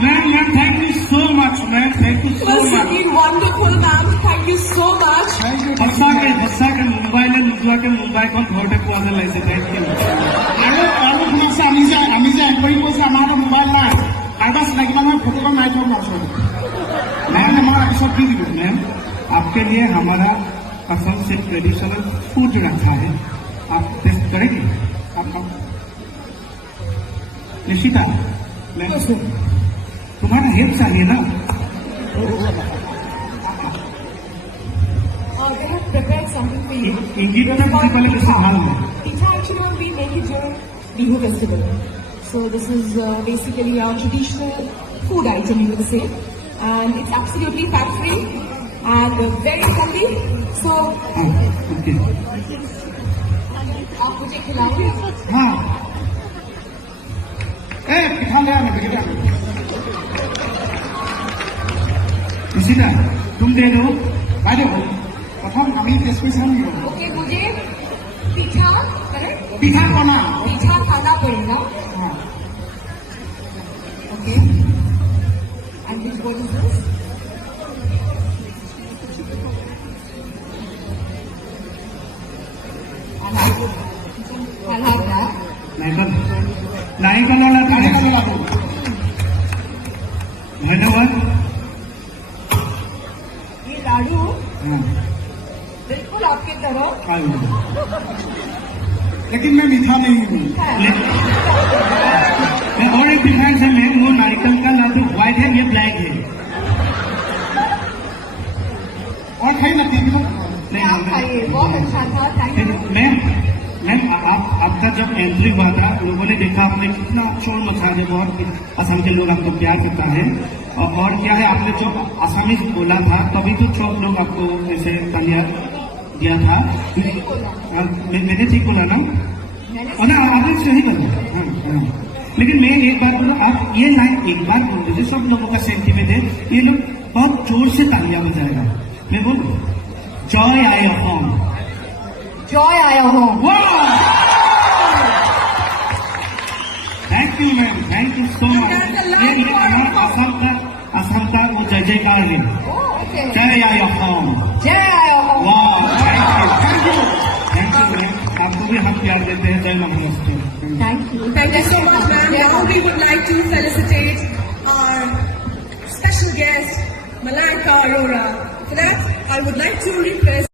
Ma'am, thank you so much, ma'am. Thank you so much. Wonderful, ma'am. Thank you so much. সঁচাকে মোবাইলে নোযোৱাকে মোবাইলখন ঘৰতে পোৱা যেন লাগিছে। Thank you. আৰু শুনাছে আমি যে এনকোয়ারি কৰিছে আমাৰ মোবাইল নাই কাৰোবাৰ চিনাকি মানুহে ফটোখন নাই থোৱা মাছৰ मैम हमारा सब भी मैम आपके लिए हमारा असम से ट्रेडिशनल फूड रखा है, आप टेस्ट करेंगे? आपका निशिता मैम तुम्हारा हेल्प चाहिए ना? They have prepared something for you. Ingredient पहले कैसे मालूम है? Pitha actually we make it during Bihu festival. So this is basically our traditional food item, you would say. And it's absolutely fat-free and very healthy. So, okay आप मुझे खिलाओगे? हाँ পিঠা লৈ আনে বেগেটা निशिता तुम दे दो। বাইদেউ প্ৰথম আমি টেষ্ট কৰি চাম নেকি Okay, मुझे pitha, correct? পিঠা বনা Pitha खाना पड़ेगा. Okay. And what is this? I'll have that. नारिकल वाला धन्यवाद। ये लाडू हाँ बिल्कुल आपकी तरह लेकिन मैं मीठा नहीं हूँ मैं और एक डिफरेंस है मैम, वो नारिकल का लाडू व्हाइट है, ये ब्लैक है। और खाई ना तीन लोग नहीं आप खाइए, बहुत अच्छा था. Thank you. मैम मैम आपका जब एंट्री हुआ था लोगों ने देखा आपने कितना शोर मचा है, बहुत असम के लोग आपको प्यार करता है। और क्या है आपने जो आसामीज बोला था तभी तो सब लोग आपको ऐसे तालियां दिया था। मैंने ठीक बोला ना? ना आपने सही बोला। हाँ हाँ लेकिन मैं एक बात बोलूँ, आप ये लाइन एक बार बोल दीजिए, सब लोगों का सेंटीमेंट है, ये लोग बहुत जोर से तालियां बजाएगा। मैं बोलूँ जॉय आई होम। जॉय आया हूँ. Thank you ma'am, thank you so much. ये हमारा असम का वो जय जयकार है। ओके. जय आया होम। जय आया हूँ. वाह थैंक यू मैम, आपको भी हम प्यार देते हैं। जय नमस्ते। Thank you. Thank you so much, ma'am. Now we would like to felicitate our special guest, Malaika Arora. For that, I would like to request